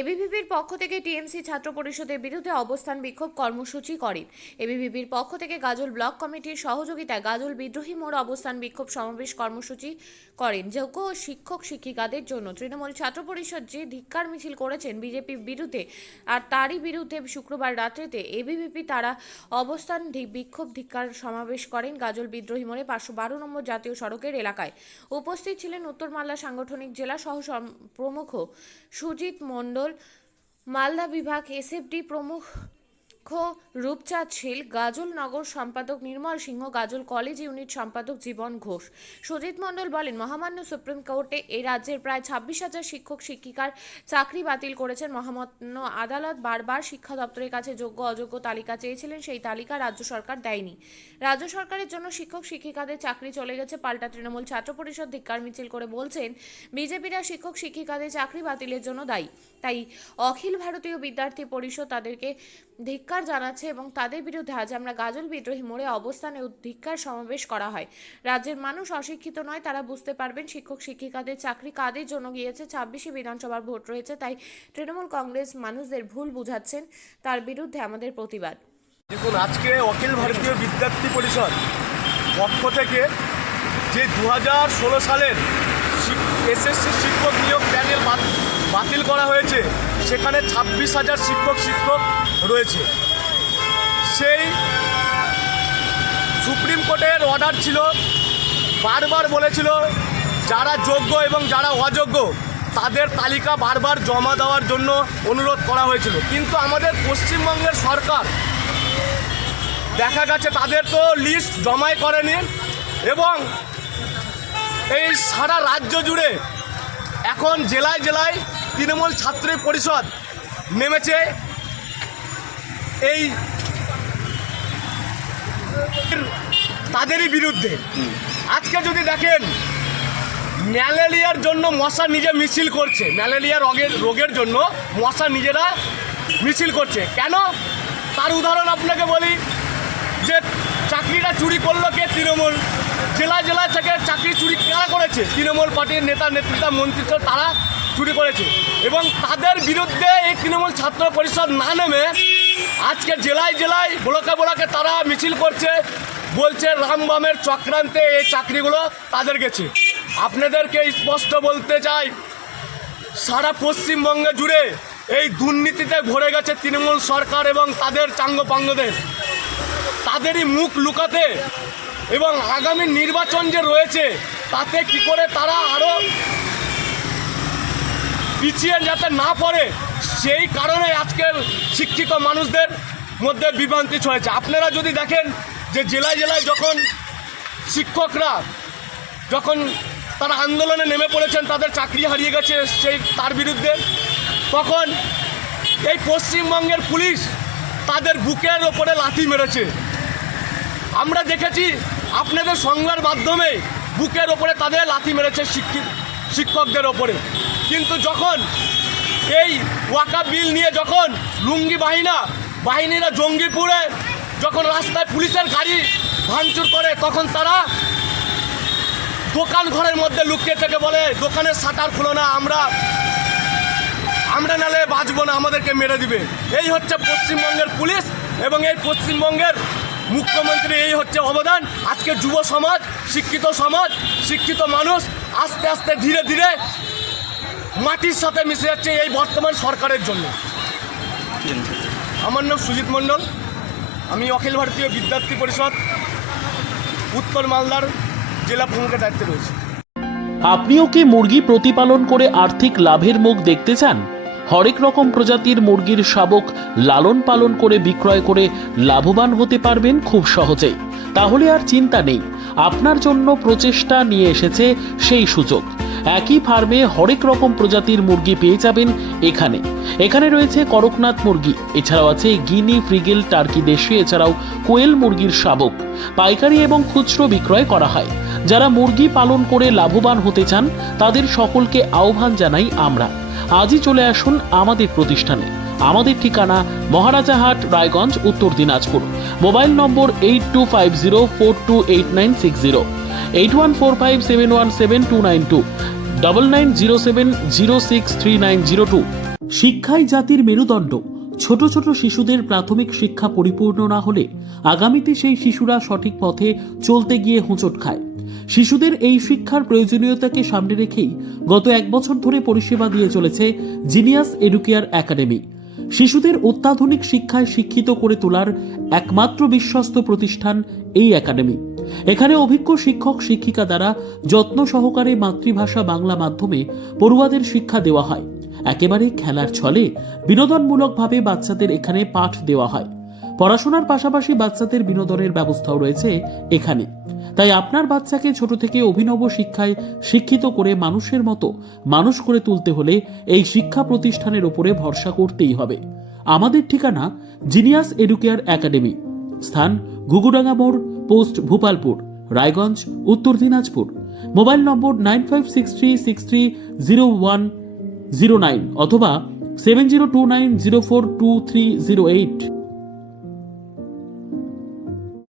এবিভিপির পক্ষ থেকে টিএমসি ছাত্র পরিষদের বিরুদ্ধে অবস্থান বিক্ষোভ কর্মসূচি করেন। এবিভিপির পক্ষ থেকে গাজল ব্লক কমিটির সহযোগিতায় গাজল বিদ্রোহী মোড় অবস্থান বিক্ষোভ সমাবেশ কর্মসূচি করেন। যোগ্য শিক্ষক শিক্ষিকাদের জন্য তৃণমূল ছাত্র পরিষদ যে ধিক্কার মিছিল করেছেন বিজেপির বিরুদ্ধে, আর তারই বিরুদ্ধে শুক্রবার রাত্রিতে এবিভিপি তারা অবস্থান বিক্ষোভ ধিক্কার সমাবেশ করেন গাজল বিদ্রোহী মোড়ে 512 নম্বর জাতীয় সড়কের এলাকায়। উপস্থিত ছিলেন উত্তর মালদা সাংগঠনিক জেলা সহ প্রমুখ সুজিত মণ্ডল, মালদা বিভাগ এসএফডি প্রমুখ রূপচাঁদ শীল, গাজল নগর সম্পাদক নির্মল সিংহ, গাজল কলেজ ইউনিট সম্পাদক জীবন ঘোষ। সুজিত মণ্ডল বলেন, মহামান্য সুপ্রিম কোর্টে এই রাজ্যের প্রায় 26,000 শিক্ষক শিক্ষিকার চাকরি বাতিল করেছেন মহামান্য আদালত। বারবার শিক্ষা দপ্তরের কাছে যোগ্য অযোগ্য তালিকা চেয়েছিলেন, সেই তালিকা রাজ্য সরকার দেয়নি। রাজ্য সরকারের জন্য শিক্ষক শিক্ষিকাদের চাকরি চলে গেছে। পাল্টা তৃণমূল ছাত্র পরিষদ ধিক্কার মিছিল করে বলছেন বিজেপিরা শিক্ষক শিক্ষিকাদের চাকরি বাতিলের জন্য দায়ী। তাই অখিল ভারতীয় বিদ্যার্থী পরিষদ তাদেরকে ধিক্কার জানাচ্ছে এবং তাদের বিরুদ্ধে আজ আমরা গাজল বিদ্রোহী মোড়ে অবস্থানে ধিক্কার সমাবেশ করা হয়। রাজ্যের মানুষ অশিক্ষিত নয়, তারা বুঝতে পারবেন শিক্ষক শিক্ষিকাদের চাকরি কাদের জন্য গিয়েছে। 26 বিধানসভার ভোট রয়েছে, তাই তৃণমূল কংগ্রেস মানুষদের ভুল বুঝাচ্ছেন, তার বিরুদ্ধে আমাদের প্রতিবাদ। দেখুন, আজকে অখিল ভারতীয় বিদ্যার্থী পরিষদ পক্ষ থেকে যে 2016 সালের এসএসসি শিক্ষক নিয়োগ প্যানেল বাতিল করা হয়েছে, সেখানে 26,000 শিক্ষক রয়েছে। সেই সুপ্রিম কোর্টের অর্ডার ছিল, বারবার বলেছিল যারা যোগ্য এবং যারা অযোগ্য তাদের তালিকা বারবার জমা দেওয়ার জন্য অনুরোধ করা হয়েছিল। কিন্তু আমাদের পশ্চিমবঙ্গের সরকার দেখা গেছে তাদের তো লিস্ট জমাই করেনি, এবং এই সারা রাজ্য জুড়ে এখন জেলায় জেলায় তৃণমূল ছাত্র পরিষদ নেমেছে এই তাদেরই বিরুদ্ধে। আজকে যদি দেখেন, ম্যালেরিয়ার জন্য মশা নিজে মিছিল করছে, ম্যালেরিয়া রোগের জন্য মশা নিজেরা মিছিল করছে। কেন? তার উদাহরণ আপনাকে বলি, যে চাকরিটা চুরি করলো কে? তৃণমূল। জেলায় জেলায় থেকে চাকরি চুরি কারা করেছে? তৃণমূল পার্টির নেতা নেতৃত্ব মন্ত্রিত্ব তারা চুরি করেছে। এবং তাদের বিরুদ্ধে এই তৃণমূল ছাত্র পরিষদ না নেমে আজকে জেলায় জেলায় ব্লকে তারা মিছিল করছে, বলছে রামবামের চক্রান্তে এই চাকরিগুলো তাদের গেছে। আপনাদেরকে স্পষ্ট বলতে চাই, সারা পশ্চিমবঙ্গে জুড়ে এই দুর্নীতিতে ভরে গেছে তৃণমূল সরকার এবং তাদের চাঙ্গপাঙ্গদের। তাদেরই মুখ লুকাতে এবং আগামী নির্বাচন যে রয়েছে তাতে কি করে তারা আরও পিছিয়ে যাতে না পড়ে, সেই কারণে আজকের শিক্ষিত মানুষদের মধ্যে বিভ্রান্তি ছড়েছে। আপনারা যদি দেখেন যে জেলায় জেলায় যখন শিক্ষকরা যখন তারা আন্দোলনে নেমে পড়েছেন, তাদের চাকরি হারিয়ে গেছে তার বিরুদ্ধে, তখন এই পশ্চিমবঙ্গের পুলিশ তাদের বুকের ওপরে লাথি মেরেছে। আমরা দেখেছি আপনাদের সংবাদ মাধ্যমে বুকের ওপরে তাদের লাথি মেরেছে শিক্ষকদের ওপরে। কিন্তু যখন এই ওয়াকাফ বিল নিয়ে যখন লুঙ্গি বাহিনীরা জঙ্গিপুরে যখন রাস্তায় পুলিশের গাড়ি ভাঙচুর করে, তখন তারা দোকান ঘরের মধ্যে লুকিয়ে থেকে বলে দোকানের শাটার খুলো না, আমরা নালে বাঁচবো না, আমাদেরকে মেরে দিবে। এই হচ্ছে পশ্চিমবঙ্গের পুলিশ এবং এই পশ্চিমবঙ্গের মুখ্যমন্ত্রী, এই হচ্ছে অবদান। আজকে যুব সমাজ, শিক্ষিত মানুষ আস্তে আস্তে ধীরে ধীরে মাটির সাথে মিশে যাচ্ছে এই বর্তমান সরকারের জন্য। আমার নাম সুজিত মণ্ডল, আমি অখিল ভারতীয় বিদ্যার্থী পরিষদ উত্তর মালদার জেলা প্রমুখের দায়িত্বে রয়েছে। আপনিও কি মুরগি প্রতিপালন করে আর্থিক লাভের মুখ দেখতে চান? হরেক রকম প্রজাতির মুরগির শাবক লালন পালন করে বিক্রয় করে লাভবান হতে পারবেন খুব সহজেই। তাহলে আর চিন্তা নেই, আপনার জন্য প্রচেষ্টা নিয়ে এসেছে সেই সুযোগ। একই ফার্মে হরেক রকম প্রজাতির মুরগি পেয়ে যাবেন এখানে রয়েছে করকনাথ মুরগি, এছাড়াও আছে গিনি, ফ্রিগেল, টার্কি দেশি, এছাড়াও কোয়েল মুরগির শাবক পাইকারি এবং খুচরো বিক্রয় করা হয়। যারা মুরগি পালন করে লাভবান হতে চান তাদের সকলকে আহ্বান জানাই আমরা। আজই চলে আসুন আমাদের প্রতিষ্ঠানে। আমাদের ঠিকানা মহারাজাহাট, রায়গঞ্জ, উত্তর দিনাজপুর। মোবাইল নম্বর 8250428960, 8145717292, 9907063902। শিক্ষাই জাতির মেরুদণ্ড। ছোট ছোট শিশুদের প্রাথমিক শিক্ষা পরিপূর্ণ না হলে আগামীতে সেই শিশুরা সঠিক পথে চলতে গিয়ে হোঁচট খায়। শিশুদের এই শিক্ষার প্রয়োজনীয়তাকে সামনে রেখেই গত 1 বছর ধরে পরিষেবা দিয়ে চলেছে জিনিয়াস এডুকেয়ার একাডেমি। শিশুদের অত্যাধুনিক শিক্ষায় শিক্ষিত করে তোলার একমাত্র বিশ্বস্ত প্রতিষ্ঠান এই একাডেমি। এখানে অভিজ্ঞ শিক্ষক শিক্ষিকা দ্বারা যত্ন সহকারে মাতৃভাষা বাংলা মাধ্যমে পড়ুয়াদের শিক্ষা দেওয়া হয়। একেবারে খেলার ছলে বিনোদনমূলকভাবে বাচ্চাদের এখানে পাঠ দেওয়া হয়। পড়াশোনার পাশাপাশি বাচ্চাদের বিনোদনের ব্যবস্থাও রয়েছে এখানে। তাই আপনার বাচ্চাকে ছোট থেকে অভিনব শিক্ষায় শিক্ষিত করে মানুষের মতো মানুষ করে তুলতে হলে এই শিক্ষা প্রতিষ্ঠানের উপরে ভরসা করতেই হবে। আমাদের ঠিকানা জিনিয়াস এডুকেয়ার একাডেমি, স্থান ঘুঘুডাঙ্গা মোড়, পোস্ট ভূপালপুর, রায়গঞ্জ, উত্তর দিনাজপুর। মোবাইল নম্বর 9563630109 অথবা 7029042308।